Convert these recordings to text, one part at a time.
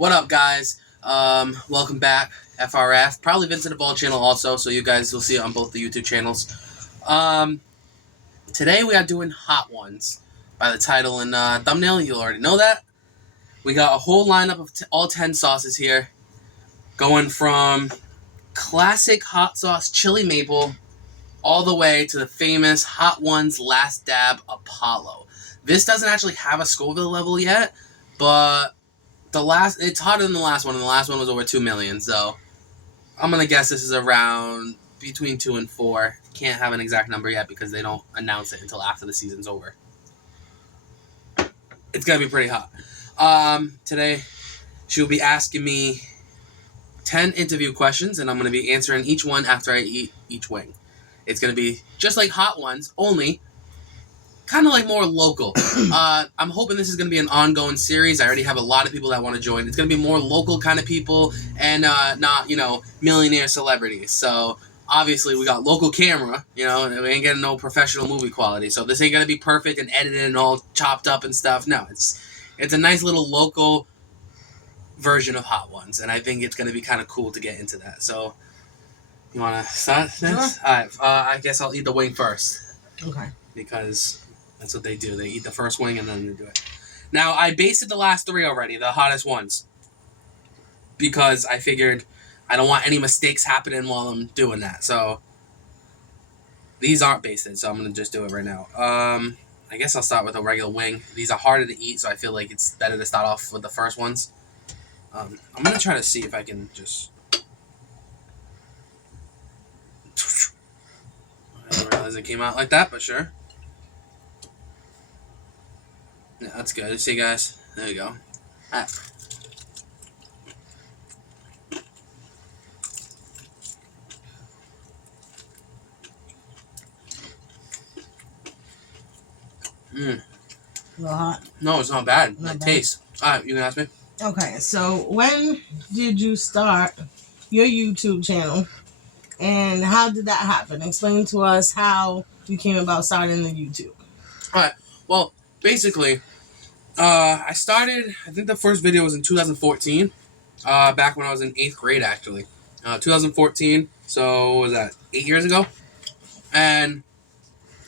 What up, guys? Welcome back, FRF. Probably Invincible channel also, so you guys will see it on both the YouTube channels. Today we are doing Hot Ones. By the title and thumbnail, you'll already know that. We got a whole lineup of all 10 sauces here, going from classic hot sauce chili maple all the way to the famous Hot Ones Last Dab Apollo. This doesn't actually have a Scoville level yet, but it's hotter than the last one, and the last one was over 2 million, so I'm gonna guess this is around between 2 and 4. Can't have an exact number yet because they don't announce it until after the season's over. It's gonna be pretty hot. Today she'll be asking me 10 interview questions, and I'm gonna be answering each one after I eat each wing. It's gonna be just like Hot Ones, only kind of like more local. I'm hoping this is going to be an ongoing series. I already have a lot of people that want to join. It's going to be more local kind of people and not, millionaire celebrities. So obviously we got local camera, and we ain't getting no professional movie quality. So this ain't going to be perfect and edited and all chopped up and stuff. No, it's a nice little local version of Hot Ones, and I think it's going to be kind of cool to get into that. So you want to start this? Sure. All right, I guess I'll eat the wing first. Okay. Because that's what they do. They eat the first wing and then they do it. Now, I basted the last 3 already, the hottest ones. Because I figured I don't want any mistakes happening while I'm doing that. So, these aren't basted, so I'm going to just do it right now. I guess I'll start with a regular wing. These are harder to eat, so I feel like it's better to start off with the first ones. I'm going to try to see if I can just... I didn't realize it came out like that, but sure. Yeah, that's good. See, guys? There you go. Ah. A little hot. No, it's not bad. Not It bad. tastes. Alright, you can ask me? Okay, so when did you start your YouTube channel, and how did that happen? Explain to us how you came about starting the YouTube. Alright, well, basically, I started, I think the first video was in 2014, back when I was in 8th grade, actually. 2014, so what was that, 8 years ago? And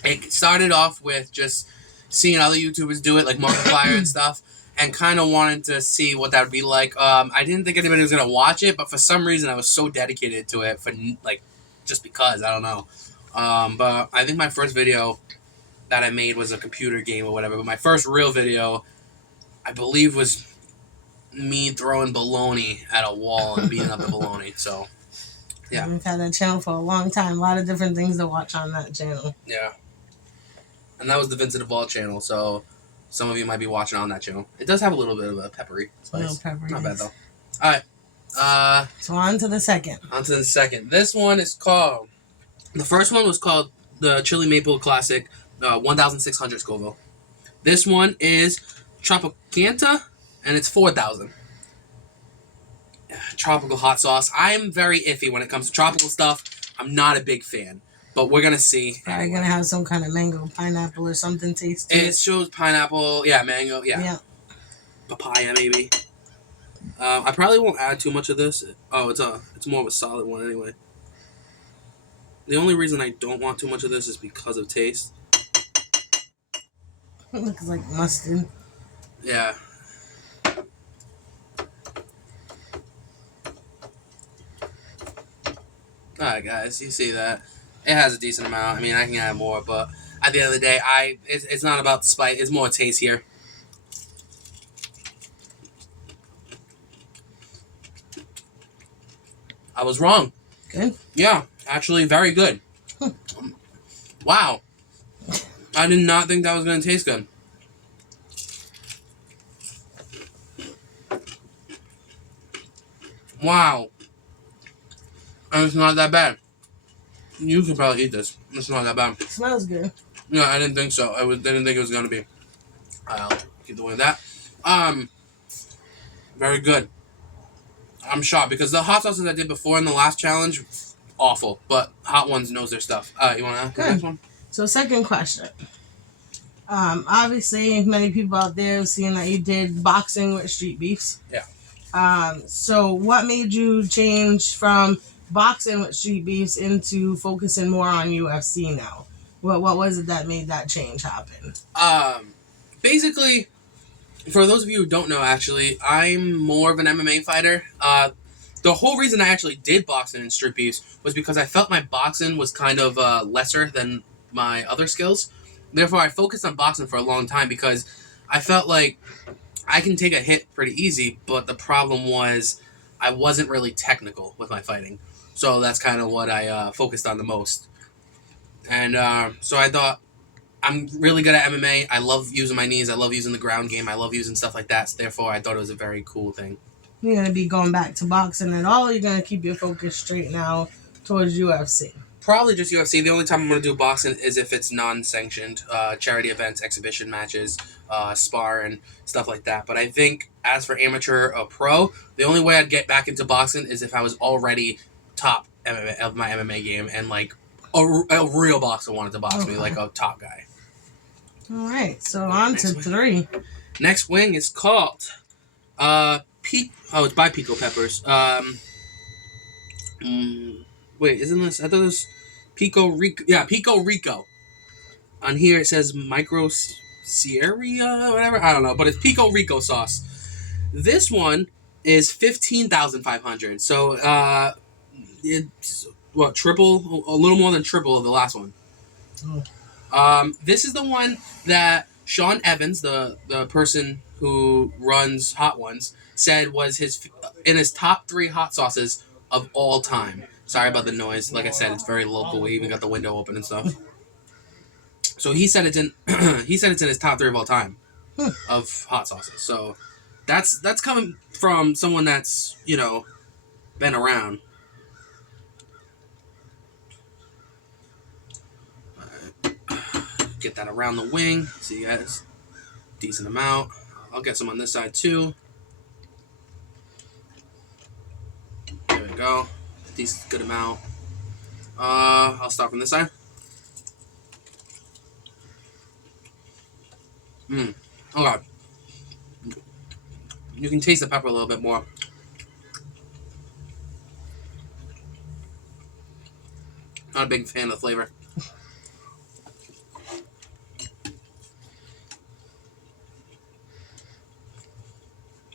it started off with just seeing other YouTubers do it, like Markiplier and stuff, and kind of wanted to see what that would be like. I didn't think anybody was going to watch it, but for some reason I was so dedicated to it, just because, I don't know. But I think my first video that I made was a computer game or whatever, but my first real video, I believe, was me throwing baloney at a wall and beating up the baloney, so, yeah. We've had that channel for a long time. A lot of different things to watch on that channel. Yeah. And that was the Invincible channel, so some of you might be watching on that channel. It does have a little bit of a peppery spice. No peppery. Not bad, though. Alright. So on to the second. This one is called... The first one was called the Chili Maple Classic 1,600 Scoville. This one is Tropicanta, and it's 4,000. Tropical hot sauce. I'm very iffy when it comes to tropical stuff. I'm not a big fan. But we're going to see. Probably going to have some kind of mango, pineapple, or something taste to it. It shows pineapple, mango, yeah. Papaya, maybe. I probably won't add too much of this. Oh, it's more of a solid one anyway. The only reason I don't want too much of this is because of taste. It looks like mustard. Yeah. Alright, guys, you see that. It has a decent amount. I mean, I can add more, but at the end of the day, it's not about the spice. It's more taste here. I was wrong. Good? Yeah, actually, very good. Wow. I did not think that was going to taste good. Wow. And it's not that bad. You can probably eat this. It's not that bad. It smells good. Yeah, I didn't think so. I didn't think it was going to be. I'll keep doing that. Very good. I'm shocked because the hot sauces I did before in the last challenge, awful. But Hot Ones knows their stuff. You want to ask the next one? So second question. Obviously, many people out there have seen that you did boxing with street beefs. Yeah. So what made you change from boxing with Street Beefs into focusing more on UFC now? What was it that made that change happen? Um, Basically, for those of you who don't know, actually, I'm more of an MMA fighter. The whole reason I actually did boxing and street beefs was because I felt my boxing was kind of lesser than my other skills. Therefore, I focused on boxing for a long time because I felt like I can take a hit pretty easy, but the problem was I wasn't really technical with my fighting. So that's kind of what I focused on the most. And so I thought I'm really good at MMA. I love using my knees. I love using the ground game. I love using stuff like that. So therefore, I thought it was a very cool thing. You're gonna be going back to boxing at all? Or you're gonna keep your focus straight now towards UFC? Probably just UFC. The only time I'm going to do boxing is if it's non-sanctioned, charity events, exhibition matches, spar, and stuff like that. But I think as for amateur or pro, the only way I'd get back into boxing is if I was already top MMA, of my MMA game and like a real boxer wanted to box me, like a top guy. All right, so on to three. Next wing is called it's by Pico Peppers. Wait, isn't this? I thought it was Pico Rico. Yeah, Pico Rico. On here it says Micro Sierra, whatever. I don't know, but it's Pico Rico sauce. This one is 15,500. So it's what, triple, a little more than triple of the last one. This is the one that Sean Evans, the person who runs Hot Ones, said was his in his top 3 hot sauces of all time. Sorry about the noise. Like I said, it's very local. We even got the window open and stuff. So he said it's in he said it's in his top 3 of all time of hot sauces. So that's coming from someone that's been around. Get that around the wing. See, guys, decent amount. I'll get some on this side too. There we go. Decent, good amount. I'll start from this side. Oh god, you can taste the pepper a little bit more. Not a big fan of the flavor.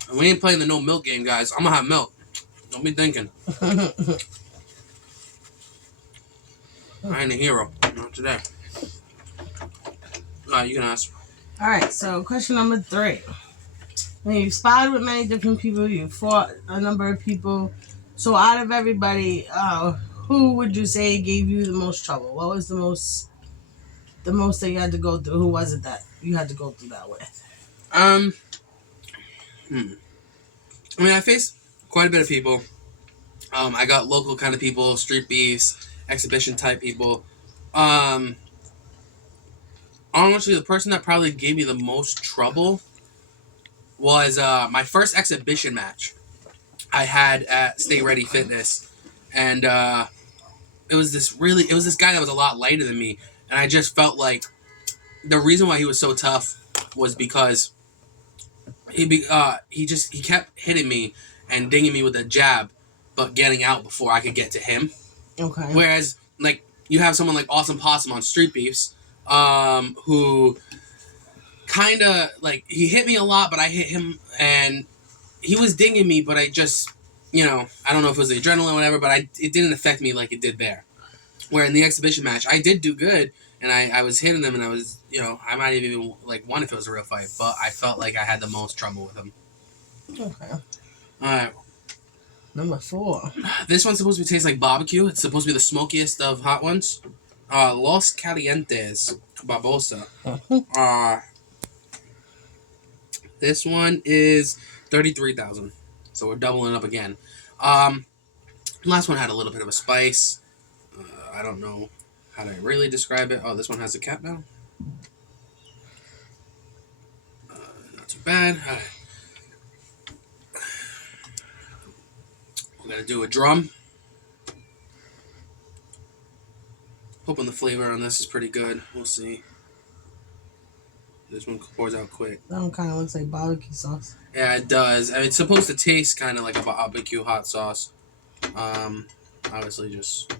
And we ain't playing the no milk game, guys. I'm gonna have milk. Don't be thinking. I ain't a hero. Not today. You can ask. All right, so question number 3. When you've sparred with many different people, you fought a number of people. So out of everybody, who would you say gave you the most trouble? What was the most that you had to go through? Who was it that you had to go through that with? I mean, I faced quite a bit of people. I got local kind of people, street beefs, exhibition type people. Honestly, the person that probably gave me the most trouble was my first exhibition match I had at Stay Ready Fitness, and it was this guy that was a lot lighter than me, and I just felt like the reason why he was so tough was because he kept hitting me and dinging me with a jab, but getting out before I could get to him. Okay. Whereas like you have someone like Awesome Possum on Street Beefs, who kind of like he hit me a lot, but I hit him and he was dinging me, but I just I don't know if it was the adrenaline or whatever, but it didn't affect me like it did there. Where in the exhibition match, I did do good, and I was hitting them, and I was, I might have even like won if it was a real fight, but I felt like I had the most trouble with him. Okay. All right. Number 4. This one's supposed to taste like barbecue. It's supposed to be the smokiest of hot ones. Los Calientes Barbosa. This one is 33,000, so we're doubling up again. Last one had a little bit of a spice. I don't know how to really describe it. Oh, this one has a cap now. Not too bad. All right. We're gonna do a drum. Hoping the flavor on this is pretty good. We'll see. This one pours out quick. That one kind of looks like barbecue sauce. Yeah, it does. I mean, it's supposed to taste kind of like a barbecue hot sauce. Obviously just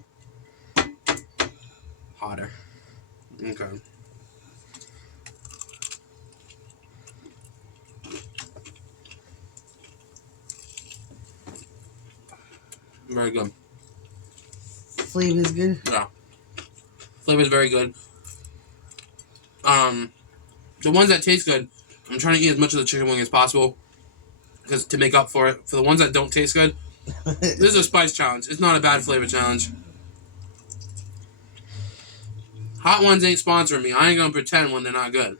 hotter. Okay. Very good. Flavor's good. Yeah. Flavor's very good. The ones that taste good, I'm trying to eat as much of the chicken wing as possible because to make up for it. For the ones that don't taste good, this is a spice challenge. It's not a bad flavor challenge. Hot ones ain't sponsoring me. I ain't gonna pretend when they're not good.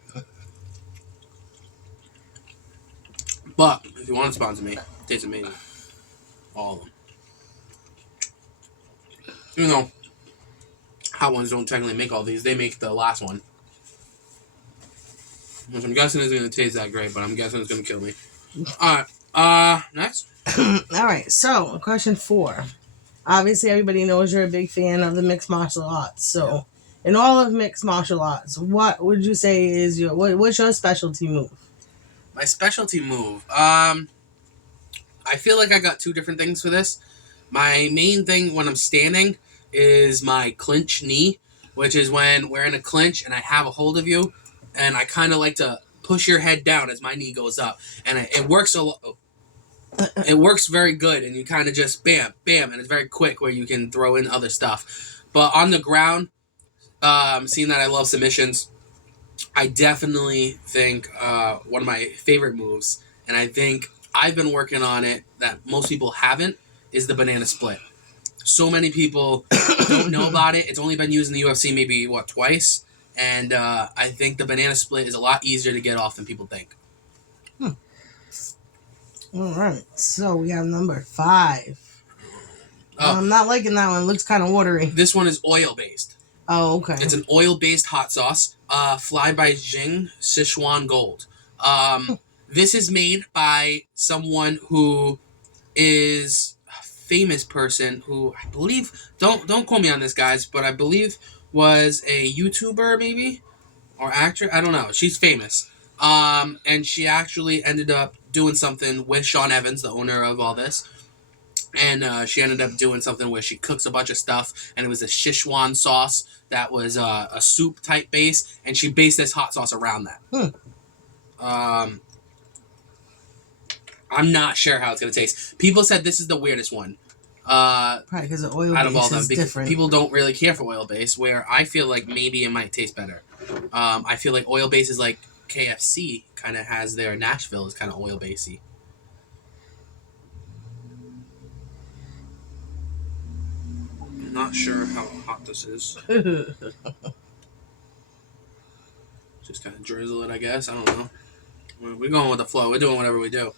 But if you want to sponsor me, it tastes amazing. All of them. Even though hot ones don't technically make all these, they make the last one. Which I'm guessing isn't gonna taste that great, but I'm guessing it's gonna kill me. Alright, next. Alright, so question 4. Obviously everybody knows you're a big fan of the mixed martial arts. So in all of mixed martial arts, what would you say is what's your specialty move? My specialty move. I feel like I got two different things for this. My main thing when I'm standing is my clinch knee, which is when we're in a clinch and I have a hold of you, and I kind of like to push your head down as my knee goes up, and it works a lot. It works very good, and you kind of just bam, bam, and it's very quick where you can throw in other stuff. But on the ground, seeing that I love submissions, I definitely think one of my favorite moves, and I think I've been working on it that most people haven't, is the banana split. So many people don't know about it. It's only been used in the UFC maybe, twice? And I think the banana split is a lot easier to get off than people think. All right, so we have number 5. Oh, I'm not liking that one. It looks kind of watery. this one is oil-based. Oh, okay. It's an oil-based hot sauce, Fly by Jing Sichuan Gold. This is made by someone who is a famous person who I believe, don't quote me on this, guys, but I believe was a YouTuber maybe or actor. I don't know. She's famous, and she actually ended up doing something with Sean Evans, the owner of all this. And she ended up doing something where she cooks a bunch of stuff, and it was a Sichuan sauce that was a soup type base, and she based this hot sauce around that. I'm not sure how it's gonna taste. People said this is the weirdest one. Probably because the oil out of all base them, is because different. people don't really care for oil base. Where I feel like maybe it might taste better. I feel like oil base is like KFC kind of has their Nashville is kind of oil basey. I'm not sure how hot this is. Just kind of drizzle it, I guess. I don't know. We're going with the flow. We're doing whatever we do.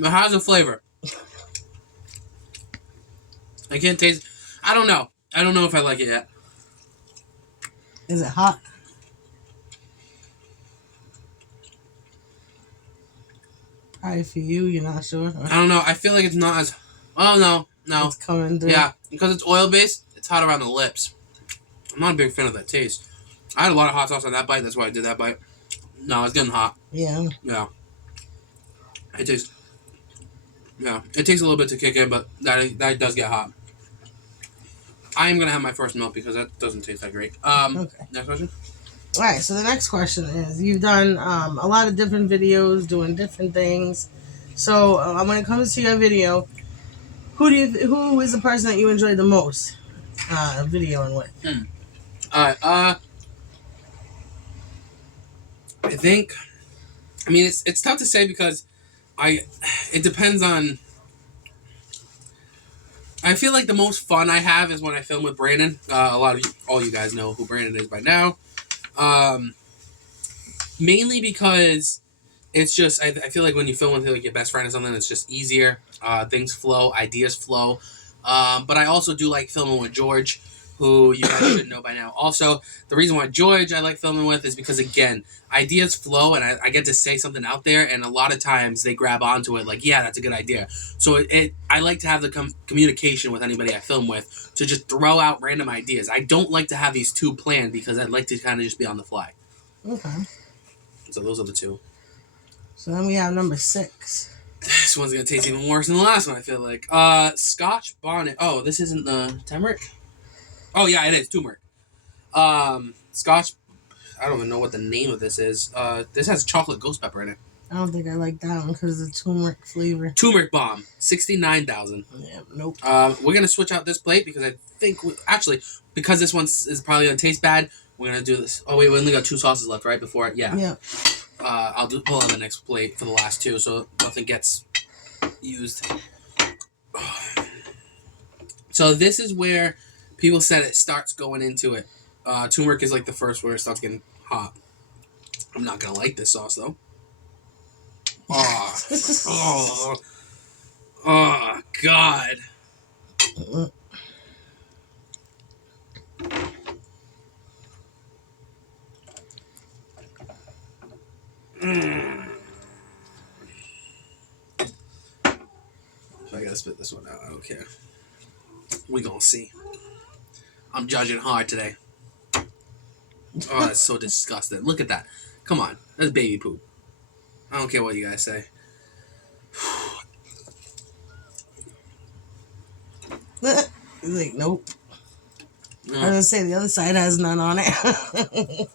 But how's the flavor? I can't taste. I don't know. I don't know if I like it yet. Is it hot? Probably for you, you're not sure. I don't know. I feel like it's not as. Oh no. It's coming through. Yeah, because it's oil based. It's hot around the lips. I'm not a big fan of that taste. I had a lot of hot sauce on that bite. That's why I did that bite. No, it's getting hot. Yeah. Yeah. It takes. Yeah, it takes a little bit to kick in, but that does get hot. I am gonna have my first milk because that doesn't taste that great. Okay. Next question. All right. So the next question is: you've done a lot of different videos, doing different things. So when it comes to your video, who is the person that you enjoy the most videoing with? All right. I think. I mean, it's tough to say because it depends on. I feel like the most fun I have is when I film with Brandon. All you guys know who Brandon is by now. Mainly because it's just I feel like when you film with like your best friend or something, it's just easier. Things flow, ideas flow. But I also do like filming with George. who you guys should know by now. Also, the reason why George I like filming with is because, again, ideas flow and I get to say something out there, and a lot of times they grab onto it like, yeah, that's a good idea. So I like to have the communication with anybody I film with to just throw out random ideas. I don't like to have these two planned because I'd like to kind of just be on the fly. Okay. So those are the two. So then we have number 6. This one's going to taste even worse than the last one, I feel like. Scotch bonnet. Oh, this isn't the turmeric? Oh, yeah, it is. Turmeric. Scotch. I don't even know what the name of this is. This has chocolate ghost pepper in it. I don't think I like that one because of the turmeric flavor. Turmeric bomb. 69,000. Yeah, nope. We're going to switch out this plate because I think... actually, because this one is probably going to taste bad, we're going to do this. Oh, wait, we only got 2 sauces left, right? Before it? Yeah. Yeah. I'll pull on the next plate for the last 2 so nothing gets used. So this is where people said it starts going into it. Turmeric is like the first where it starts getting hot. I'm not going to like this sauce, though. Oh, God. I gotta spit this one out. I don't care. We gonna see. I'm judging hard today. Oh, that's so disgusting. Look at that. Come on. That's baby poop. I don't care what you guys say. He's like, nope. No. I was gonna say the other side has none on it.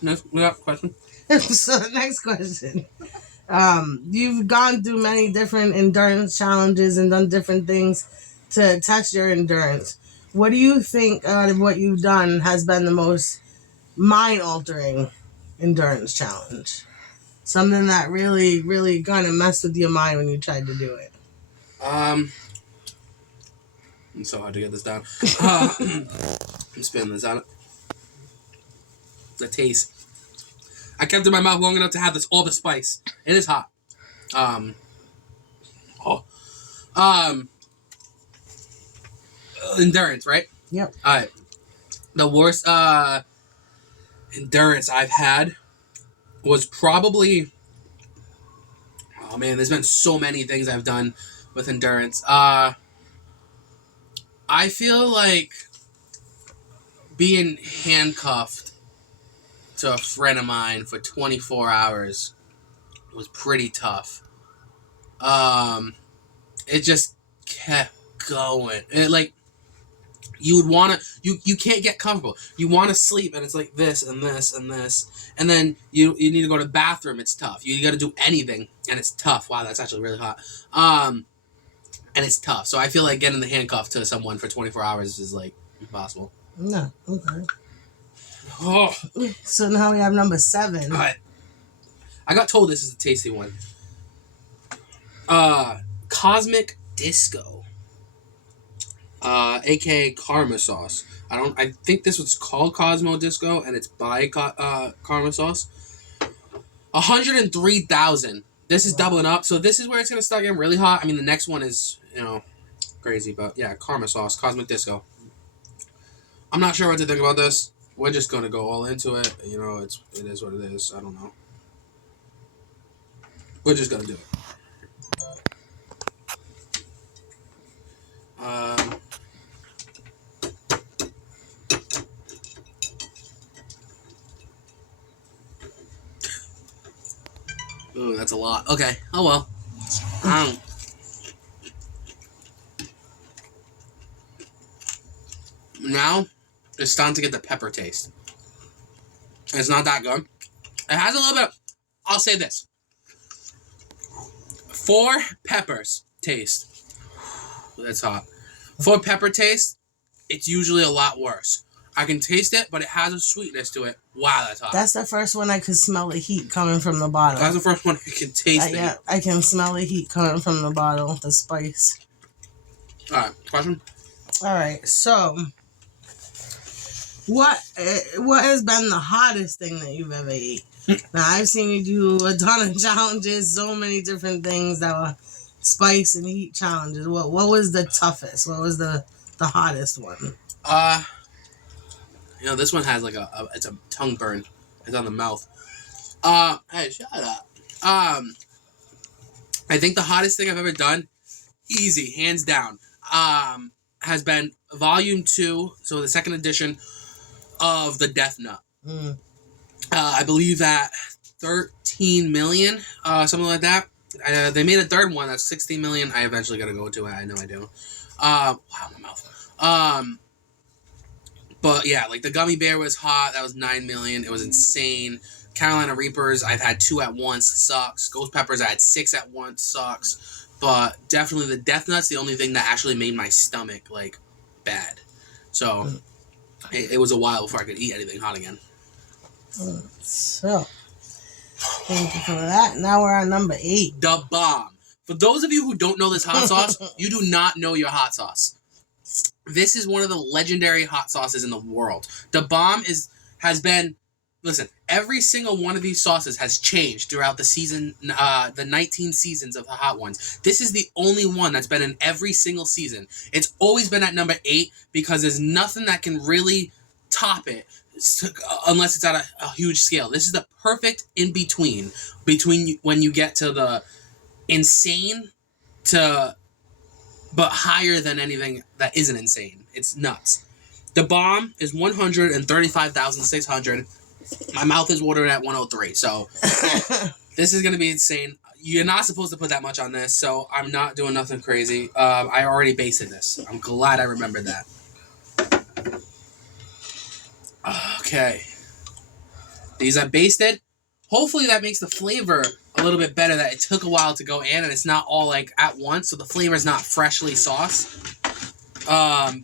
Next, we got a question. So the next question. You've gone through many different endurance challenges and done different things to test your endurance. What do you think out of what you've done has been the most mind-altering endurance challenge? Something that really, really kind of messed with your mind when you tried to do it. It's so hard to get this down. I'm spitting this out. The taste. I kept it in my mouth long enough to have all the spice. It is hot. Endurance, right? Yep. All right. The worst endurance I've had was probably... Oh, man, there's been so many things I've done with endurance. I feel like being handcuffed to a friend of mine for 24 hours was pretty tough. It just kept going. You would want to... You can't get comfortable. You want to sleep, and it's like this and this and this. And then you need to go to the bathroom. It's tough. You got to do anything, and it's tough. Wow, that's actually really hot. And it's tough. So I feel like getting the handcuff to someone for 24 hours is, like, impossible. No, okay. Oh. So now we have number 7. All right. I got told this is a tasty one. Cosmic Disco. AKA Karma Sauce. I think this was called Cosmo Disco, and it's by Karma Sauce. 103,000. This is doubling up, so this is where it's gonna start getting really hot. I mean, the next one is, crazy, but yeah, Karma Sauce, Cosmic Disco. I'm not sure what to think about this. We're just gonna go all into it. It is what it is. I don't know. We're just gonna do it. Ooh, that's a lot. Okay. Oh well. Now, it's starting to get the pepper taste. It's not that good. It has a little bit of... I'll say this. For peppers taste. That's hot. For pepper taste, it's usually a lot worse. I can taste it, but it has a sweetness to it. Wow, that's hot. That's the first one I could smell the heat coming from the bottle. That's the first one I can taste it. Yeah, I can smell the heat coming from the bottle, the spice. Alright, question? Alright, so... What has been the hottest thing that you've ever ate? Now, I've seen you do a ton of challenges, so many different things that were spice and heat challenges. What was the toughest? What was the hottest one? Uh, this one has like it's a tongue burn. It's on the mouth. Hey, shut up. I think the hottest thing I've ever done, easy, hands down, has been Volume 2, so the second edition of the Death Nut. Mm. I believe at 13 million, something like that. They made a third one that's 16 million. I eventually gotta go to it. I know I do. Wow, my mouth. But yeah, like the gummy bear was hot. That was 9 million. It was insane. Carolina Reapers, I've had 2 at once. Sucks. Ghost Peppers, I had 6 at once. Sucks. But definitely the Death Nut's the only thing that actually made my stomach like bad. So it was a while before I could eat anything hot again. So, thank you for that. Now we're on number 8. The Bomb. For those of you who don't know this hot sauce, you do not know your hot sauce. This is one of the legendary hot sauces in the world. The Bomb has been... Listen, every single one of these sauces has changed throughout the season, the 19 seasons of the hot ones. This is the only one that's been in every single season. It's always been at number 8 because there's nothing that can really top it unless it's at a huge scale. This is the perfect in-between when you get to the insane to but higher than anything that isn't insane. It's nuts. The Bomb is 135,600. My mouth is watering at 103, so this is going to be insane. You're not supposed to put that much on this, so I'm not doing nothing crazy. I already basted this. I'm glad I remembered that. Okay. These are basted. Hopefully that makes the flavor a little bit better, that it took a while to go in, and it's not all like at once, so the flavor is not freshly sauced.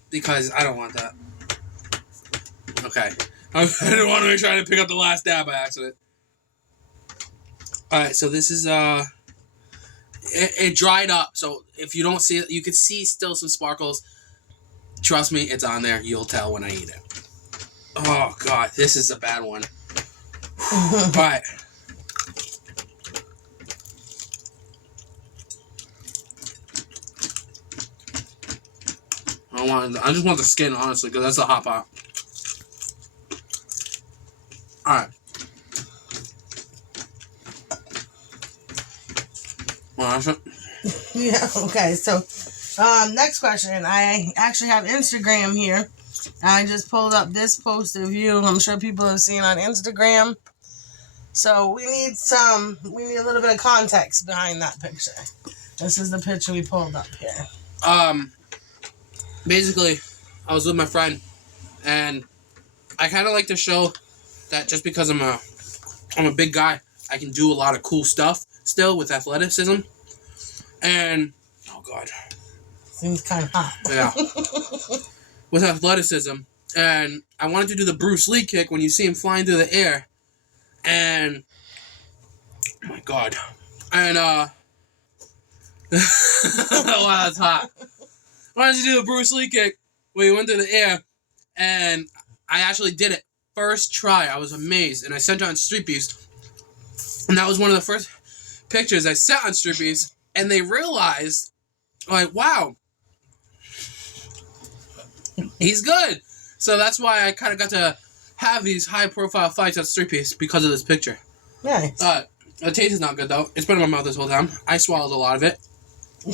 Because I don't want that. Okay. I didn't want to make sure I didn't pick up the last dab by accident. Alright, so this is, it dried up, so if you don't see it, you can see still some sparkles. Trust me, it's on there. You'll tell when I eat it. Oh, God, this is a bad one. Alright. I just want the skin, honestly, because that's the hot pot. Alright. Yeah, okay, so next question. I actually have Instagram here. I just pulled up this post of you. I'm sure people have seen on Instagram. So we need a little bit of context behind that picture. This is the picture we pulled up here. Basically, I was with my friend, and I kind of like to show that just because I'm a big guy, I can do a lot of cool stuff still with athleticism. And oh God, seems kind of hot. Yeah, with athleticism, and I wanted to do the Bruce Lee kick when you see him flying through the air, and oh my God, and wow, that's hot. I wanted to do the Bruce Lee kick where he went through the air, and I actually did it first try. I was amazed, and I sent it on Street Beast, and that was one of the first pictures I set on Street Beast, and they realized, like, wow, he's good. So that's why I kind of got to have these high-profile fights at Street Beast because of this picture. Nice. The taste is not good, though. It's been in my mouth this whole time. I swallowed a lot of it. I'm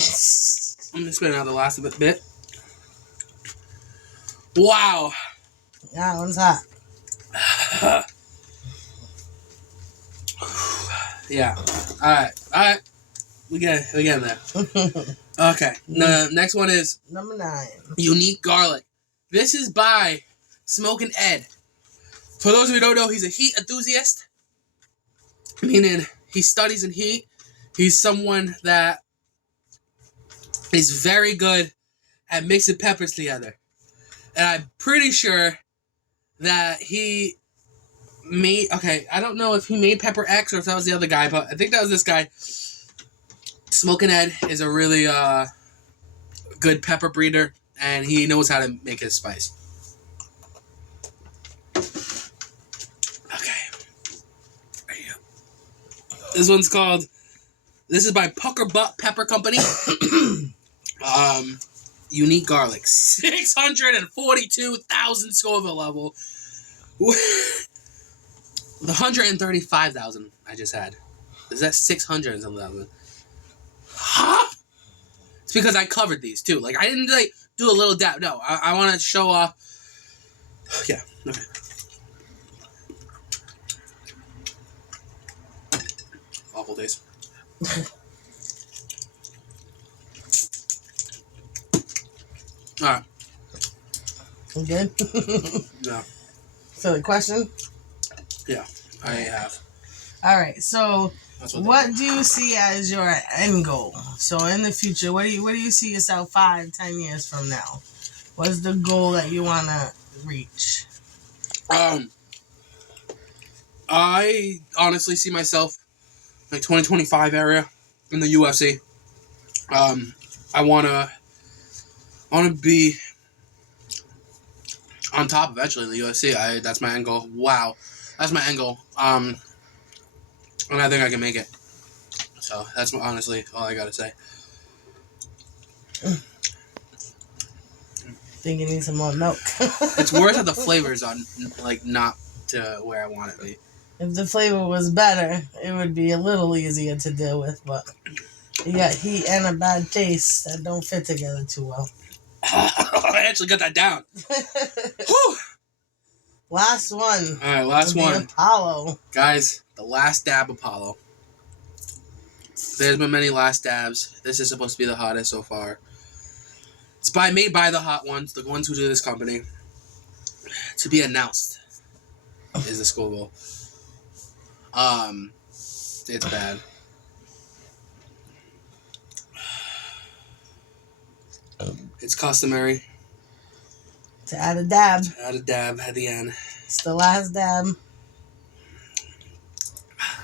going to spit out the last bit. Wow. That one's hot. Yeah. Alright. We get there. Okay. The next one is number 9. Unique Garlic. This is by Smokin' Ed. For those of you who don't know, he's a heat enthusiast. Meaning he studies in heat. He's someone that is very good at mixing peppers together. And I'm pretty sure that he made... Okay, I don't know if he made Pepper X or if that was the other guy, but I think that was this guy. Smokin' Ed is a really good pepper breeder, and he knows how to make his spice. Okay. There you go. This one's called This is by Pucker Butt Pepper Company. Unique garlic. 642,000 Scoville level. The 135,000 I just had. Is that 600 and something? Huh? It's because I covered these too. Like, I didn't like do a little dab. No, I want to show off. Yeah. Okay. Awful taste. All right. You good? No. So the question? Yeah, I have. All right. So, what do you see as your end goal? So, in the future, what do you see yourself 5-10 years from now? What's the goal that you want to reach? I honestly see myself like 2025 area in the UFC. I wanna be on top eventually in the UFC. That's my end goal. Wow, that's my end goal. And I think I can make it. So that's honestly all I gotta say. Think you need some more milk. It's worse that the flavors are like not to where I want it to be. If the flavor was better, it would be a little easier to deal with, but you got heat and a bad taste that don't fit together too well. I actually got that down. Whew. Last one. All right, last one. Apollo. Guys, the last dab Apollo. There's been many last dabs. This is supposed to be the hottest so far. It's made by the hot ones, the ones who do this company. To be announced is the Scoville. It's bad. It's customary To add a dab. add a dab at the end. It's the last dab.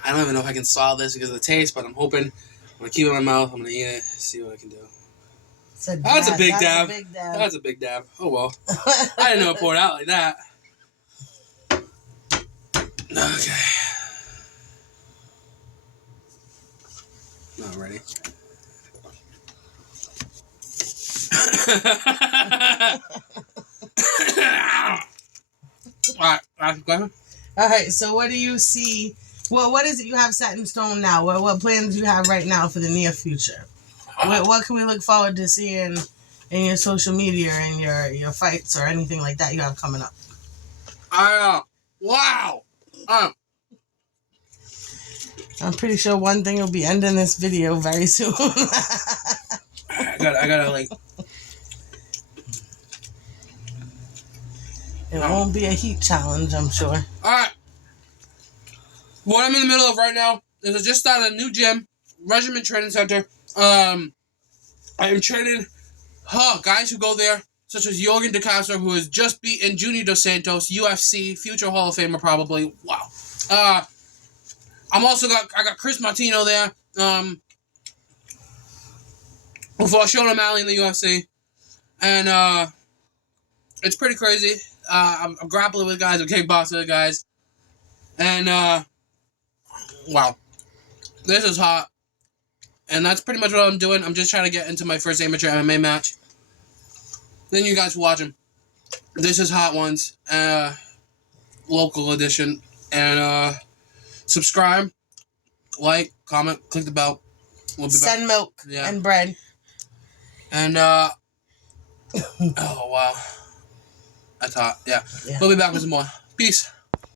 I don't even know if I can swallow this because of the taste, but I'm hoping. I'm gonna keep it in my mouth. I'm gonna eat it. See what I can do. That's a big dab. That's a big dab. Oh well. I didn't know it poured out like that. Okay. Not ready. Alright, go. Alright, so what do you see? Well, what is it you have set in stone now? What plans do you have right now for the near future? What can we look forward to seeing in your social media and your fights or anything like that you have coming up? Wow. I'm pretty sure one thing will be ending this video very soon. I gotta like. It won't be a heat challenge, I'm sure. Alright. What I'm in the middle of right now is I just started a new gym, Regimen Training Center. I am training guys who go there, such as Jorgen De Castro, who has just beaten Junior Dos Santos, UFC, future Hall of Famer probably. Wow. I got Chris Martino there. Before Sean O'Malley in the UFC. And it's pretty crazy. I'm grappling with guys, I'm kickboxing with guys. And wow. This is hot. And that's pretty much what I'm doing. I'm just trying to get into my first amateur MMA match. Then you guys watch them. This is Hot Ones. Local edition. And subscribe, like, comment, click the bell. We'll be Send back. milk and bread. And oh wow. That's hot. Yeah. We'll be back with some more. Peace.